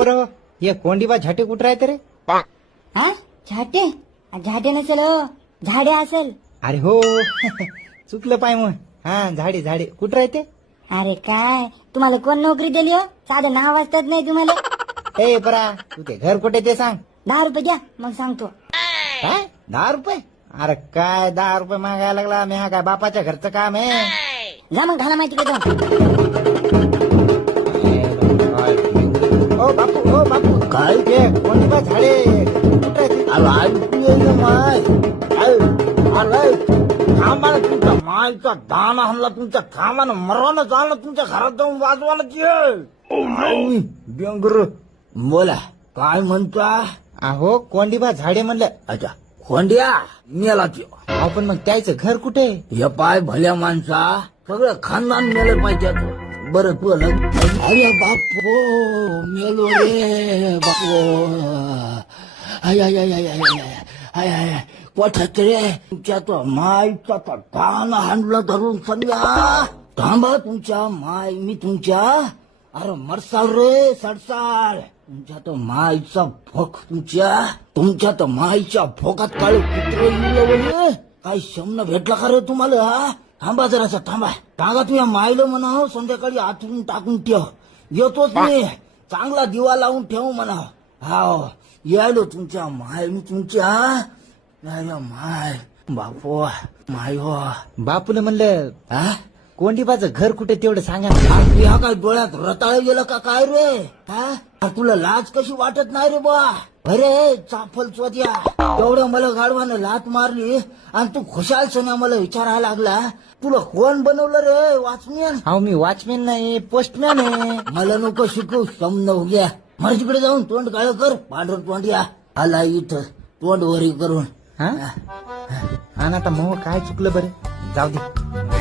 बरं हे कोंडीबा झाटे कुठं राहते रे? हा झाटे झाटे नसेल हो, झाडे असेल. अरे हो चुकलं पाय मग. हा झाडे झाडे कुठं राहते? अरे काय तुम्हाला कोण नोकरी दिली हो? साधं नाव वाचतात नाही तुम्हाला. ए परा तू ते घर कुठे ते सांग. 10 रुपये घ्या मग सांगतो. काय 10 रुपये? अरे काय 10 रुपये मागायला लागला? मी हा काय बापाच्या घरचं काम आहे? जा मग घाला माहिती का ओ बापू ओ बापू काय ते कोंडीबा झाडे कुठं राहते? अरे ऐकू ये माय अरे कामाला तुमच्या मायचा दान आणला तुमच्या कामानं मरवानं चाललं तुमच्या घरात जाऊन वाजवायला बेंगर बोला काय म्हणता? अहो कोंडीबा झाडे म्हणलं. अच्छा खोंड्या मेला त्यो अहो पण मग त्याचं घर कुठे? हे पाय भल्या माणसा सगळं खानदान मेलं पाहिजे बरं तू अरे बापो मेलो रे बापो I I I I I I I पोटात रे तुमच्या तो मायचा तो दान हाणलं धरून समजा थांबा तुमच्या माय मी तुमच्या अरे मरसाल रे सडसाल तुमच्या तो मायचा भोक तुमच्या तो मायच्या भोकात काळे कुत्रे येईल काय शमन भेटला का रे तुम्हाला? हा थांबा जरासा थांबा टांगा तुझ्या मायला म्हणाव संध्याकाळी आठवून टाकून ठेव येतोच मी चांगला दिवा लावून ठेव म्हणाव. हाव यायलो तुमच्या माय मी तुमच्या माय बापो माय हो बापूला म्हणलं हा कोंडीबाचं घर कुठे तेवढं सांगा. ह्या काय डोळ्यात रताळ गेलं का काय रे? हा तुला लाज कशी वाटत नाही रे बा? अरे चाफल चोत्या तेवढं मला गाडवानं लात मारली आणि तू खुशाल सोन्या मला विचारायला लागला तुला कोण बनवलं रे वॉचमॅन? अहो मी वॉचमॅन नाही पोस्टमॅन आहे. मला नको शिकू समन उग्या माझ्याकडे जाऊन तोंड काळ कर पांढर तोंड या आला इथं तोंड वरी करून. हा आणि आता मग काय चुकलं बरं? जाऊ दे